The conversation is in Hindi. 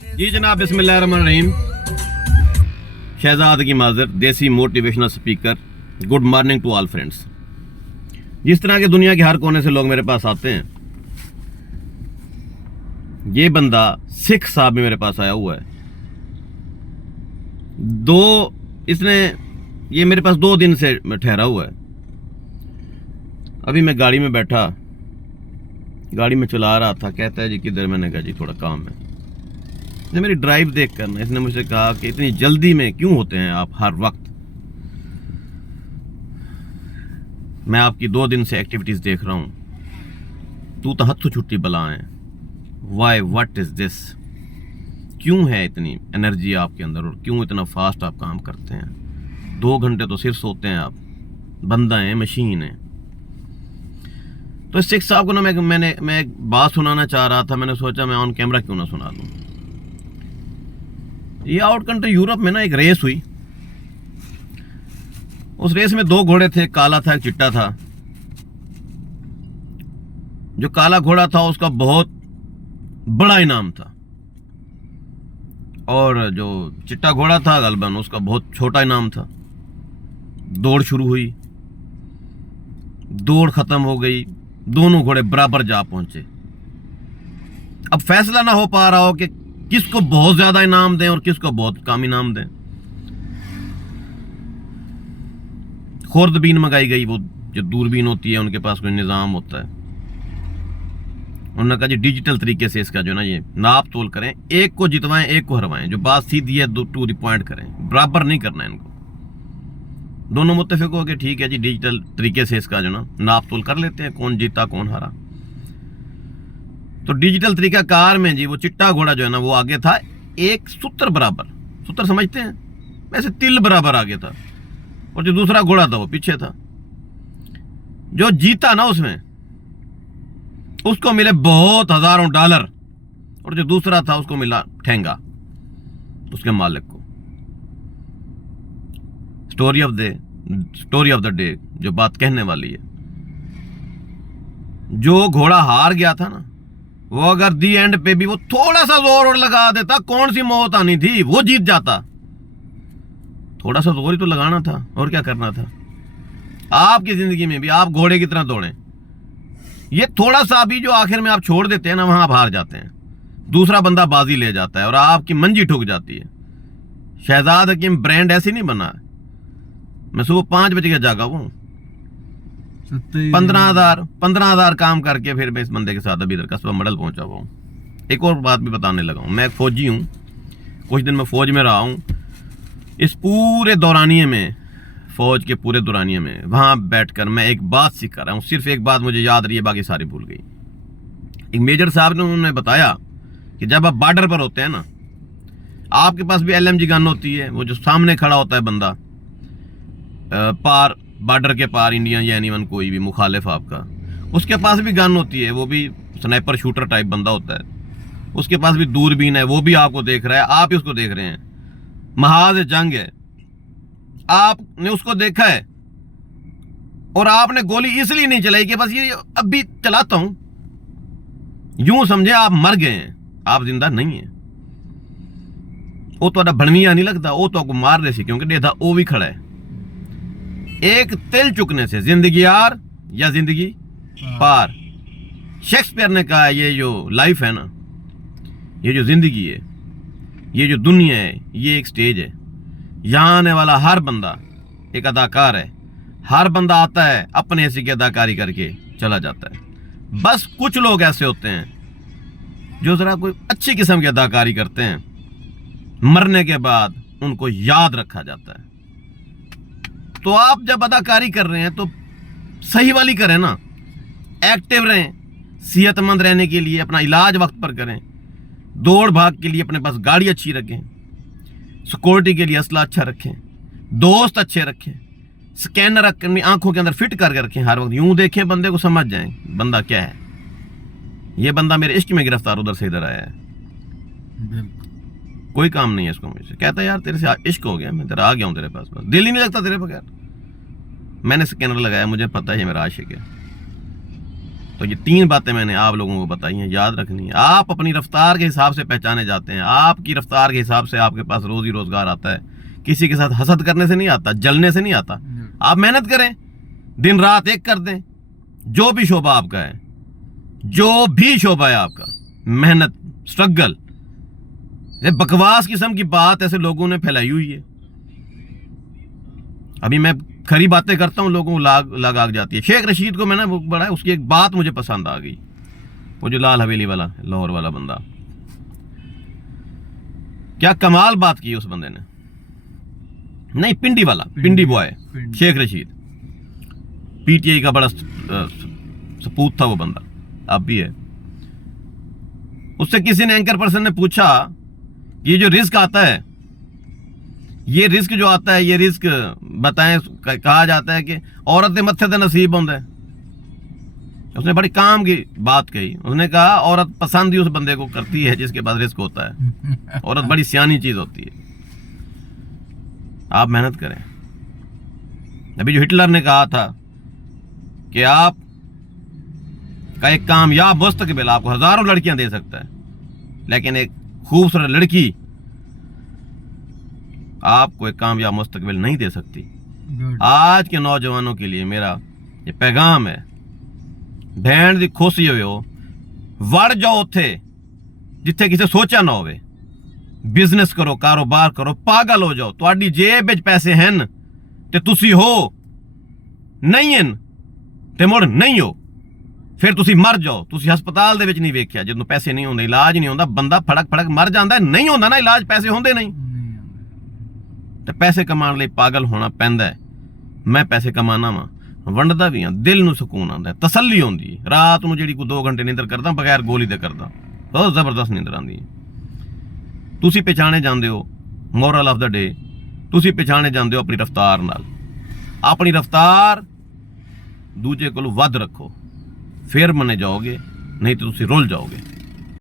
जी जनाब, बिस्मिल्लाहिर्रहमानिर्रहीम। शहजाद की माजर, desi motivational speaker. Good morning to all friends. जिस तरह के दुनिया के हर कोने से लोग मेरे पास आते हैं, ये बंदा सिख साहब भी मेरे पास आया हुआ है। ये मेरे पास 2 दिन से ठहरा हुआ है। अभी मैं गाड़ी में बैठा, गाड़ी में चला रहा था, कहता है जी किधर। मैंने कहा जी थोड़ा काम है। इसने मेरी ड्राइव देख करना, इसने मुझसे कहा कि इतनी जल्दी में क्यों होते हैं आप हर वक्त। मैं आपकी 2 दिन से एक्टिविटीज देख रहा हूं। तू तो हत्थों छुट्टी बला है। Why, what is this? क्यों है इतनी एनर्जी आपके अंदर और क्यों इतना फास्ट आप काम करते हैं? 2 घंटे तो सिर्फ सोते हैं आप। बंदा है, मशीन है। तो सिख साहब को ना मैं एक बात सुनाना चाह रहा था। मैंने सोचा मैं ऑन कैमरा क्यों ना सुना दूं। ये आउट कंट्री यूरोप में ना एक रेस हुई। उस रेस में 2 घोड़े थे, एक काला था एक चिट्टा था। जो काला घोड़ा था उसका बहुत बड़ा इनाम था और जो चिट्टा घोड़ा था गलबन उसका बहुत छोटा इनाम था। दौड़ शुरू हुई, दौड़ खत्म हो गई, दोनों घोड़े बराबर जा पहुंचे। अब फैसला ना हो पा रहा हो कि किसको बहुत ज्यादा इनाम दें और किसको बहुत कम इनाम दें। खुर्दबीन मंगाई गई, वो जो दूरबीन होती है उनके पास कोई निजाम होता है। उन्होंने कहा जी डिजिटल तरीके से इसका जो ना ये नाप तोल करें, एक को जितवाएं एक को हरवाएं, जो बात सीधी है टू द पॉइंट करें, बराबर नहीं करना है इनको। दोनों मुत्तफिक हो गए, ठीक है जी डिजिटल तरीके से इसका जो ना नाप तोल कर लेते हैं, कौन जीता कौन हारा। तो डिजिटल तरीका कार में जी वो चिट्टा घोड़ा जो है ना वो आगे था, एक सूत्र बराबर। सूत्र समझते हैं, वैसे तिल बराबर आगे था। और जो दूसरा घोड़ा था वो पीछे था। जो जीता ना उसमें उसको मिले बहुत हजारों डॉलर और जो दूसरा था उसको मिला ठेंगा उसके मालिक को। स्टोरी ऑफ द डे जो बात कहने वाली है, जो घोड़ा हार गया था ना वो अगर दी एंड पे भी वो थोड़ा सा जोर और लगा देता, कौन सी मौत आनी थी, वो जीत जाता। थोड़ा सा जोर ही तो लगाना था और क्या करना था। आपकी जिंदगी में भी आप घोड़े की तरह दौड़ें। ये थोड़ा सा भी जो आखिर में आप छोड़ देते हैं ना, वहां आप हार जाते हैं। दूसरा बंदा बाजी ले जाता है और आपकी मंजी ठुक जाती है। शहजाद हकीम ब्रांड ऐसी नहीं बना है। मैं सुबह 5 बजे का जागा हूं, 15,000 काम करके फिर मैं इस बंदे के साथ अभी इधर कस्बा मडल पहुंचा हुआ हूं। एक और बात भी बताने लगा हूं, मैं एक फौजी हूं, कुछ दिन मैं फौज में रहा हूं। इस पूरे दौरानिये में, फौज के पूरे दौरानिये में वहां बैठकर मैं एक बात सीख रहा हूं। सिर्फ एक बात मुझे याद रही है, बाकी सारी भूल गई। एक मेजर साहब ने उन्होंने बताया कि जब आप बॉर्डर पर होते हैं ना, आपके पास भी LMG गन होती है। वो जो सामने खड़ा होता है बंदा पार, बॉर्डर के पार, इंडियन या एनीवन कोई भी मुखालिफ आपका, उसके पास भी गन होती है। वो भी स्नाइपर शूटर टाइप बंदा होता है। उसके पास भी दूरबीन है, वो भी आपको देख रहा है, आप ही उसको देख रहे हैं। महाज जंग है, आपने उसको देखा है और आपने गोली इसलिए नहीं चलाई कि बस ये अभी चलाता हूं। यूं समझे आप मर गए हैं, आप जिंदा नहीं है। वो तो भड़मिया नहीं लगता, वो तो आपको मार रहे सी क्योंकि देखा वो भी खड़ा है। एक तिल चुकने से जिंदगी यार या जिंदगी पार। शेक्सपियर ने कहा ये जो लाइफ है ना, ये जो जिंदगी है, ये जो दुनिया है, ये एक स्टेज है। यहां आने वाला हर बंदा एक अदाकार है। हर बंदा आता है अपने ऐसी की अदाकारी करके चला जाता है। बस कुछ लोग ऐसे होते हैं जो जरा कोई अच्छी किस्म की अदाकारी करते हैं, मरने के बाद उनको याद रखा जाता है। तो आप जब अदाकारी कर रहे हैं तो सही वाली करें ना, एक्टिव रहें, सेहतमंद रहने के लिए अपना इलाज वक्त पर करें, दौड़ भाग के लिए अपने पास गाड़ी अच्छी रखें, सिक्योरिटी के लिए असला अच्छा रखें, दोस्त अच्छे रखें, स्कैनर अपनी आंखों के अंदर फिट करके रखें। हर वक्त यूं देखें बंदे को, समझ जाएं बंदा क्या है। ये बंदा मेरे इश्क में गिरफ्तार उधर से इधर आया है, कोई काम नहीं है इसको। मुझसे कहता है यार तेरे से इश्क हो गया, मैं तेरा आ गया हूं तेरे पास, बस दिल ही नहीं लगता तेरे बगैर। मैंने स्कैनर लगाया, मुझे पता है ये मेरा आशिक है। तो ये 3 बातें मैंने आप लोगों को बताई हैं, याद रखनी है। आप अपनी रफ्तार के हिसाब से पहचाने जाते हैं। आपकी रफ्तार के हिसाब से आपके पास रोजी रोजगार आता है। किसी के साथ हसद करने से नहीं आता, जलने से नहीं आता। आप मेहनत करें, दिन रात एक कर दें। जो भी शोबा आपका है, जो भी शोबा है आपका, मेहनत, स्ट्रगल। ये बकवास किस्म की बात ऐसे लोगों ने फैलाई हुई है। अभी मैं खरी बातें करता हूँ, लोगों को लाग आग जाती है। शेख रशीद को मैंने वो बड़ा, उसकी एक बात मुझे पसंद आ गई। वो जो लाल हवेली वाला, लाहौर वाला बंदा, क्या कमाल बात की उस बंदे ने। नहीं, पिंडी वाला, पिंडी बॉय शेख रशीद, पीटीआई का बड़ा सपूत था वो बंदा, अब भी है। उससे किसी ने, एंकर पर्सन ने पूछा कि ये जो रिस्क आता है, ये रिस्क जो आता है, ये रिस्क बताएं। कहा जाता है कि औरत के मत्थे ते नसीब होंदा है। उसने बड़ी काम की बात कही। उसने कहा औरत पसंद ही उस बंदे को करती है जिसके पास रिस्क होता है। औरत बड़ी सियानी चीज होती है। आप मेहनत करें। अभी जो हिटलर ने कहा था कि आप का एक कामयाब मुस्तकबिल आपको हजारों लड़कियां दे सकता है, लेकिन एक खूबसूरत लड़की आपको एक कामयाब मुस्तकबिल नहीं दे सकती। आज के नौजवानों के लिए मेरा ये पैगाम है, भैन दी खोसी हो, वड़ जाओ उत्थे जिथे किसी सोचा ना होवे। बिजनेस करो, कारोबार करो, पागल हो जाओ। तुहाडी जेब विच पैसे हैं ते तुसी हो, नहीं हैं ते मुड़ नहीं हो, फिर तुसी मर जाओ। तुसी हस्पताल दे विच नहीं वेखिया, जदों पैसे नहीं होंदे, इलाज नहीं होंदा, बंदा फड़क फड़क मर जांदा है। नहीं होंदा ना इलाज, पैसे होंदे नहीं। ते पैसे कमाने लई पागल होना पैंदा है। मैं पैसे कमाना वा, वंडदा भी हाँ, दिल नूं सुकून आंदा है, तसल्ली होंदी है। रात नूं जिहड़ी कोई 2 घंटे नींदर करदा बगैर गोली दे करदा, बहुत जबरदस्त नींदर आंदी है। तुसी पहचाने जांदे हो, मोरल ऑफ द डे, तुसी पहचाने जांदे हो अपनी रफ्तार नाल। अपनी रफ्तार दूजे कोलों वध रखो, फिर मने जाओगे, नहीं तो तुसी रुल जाओगे।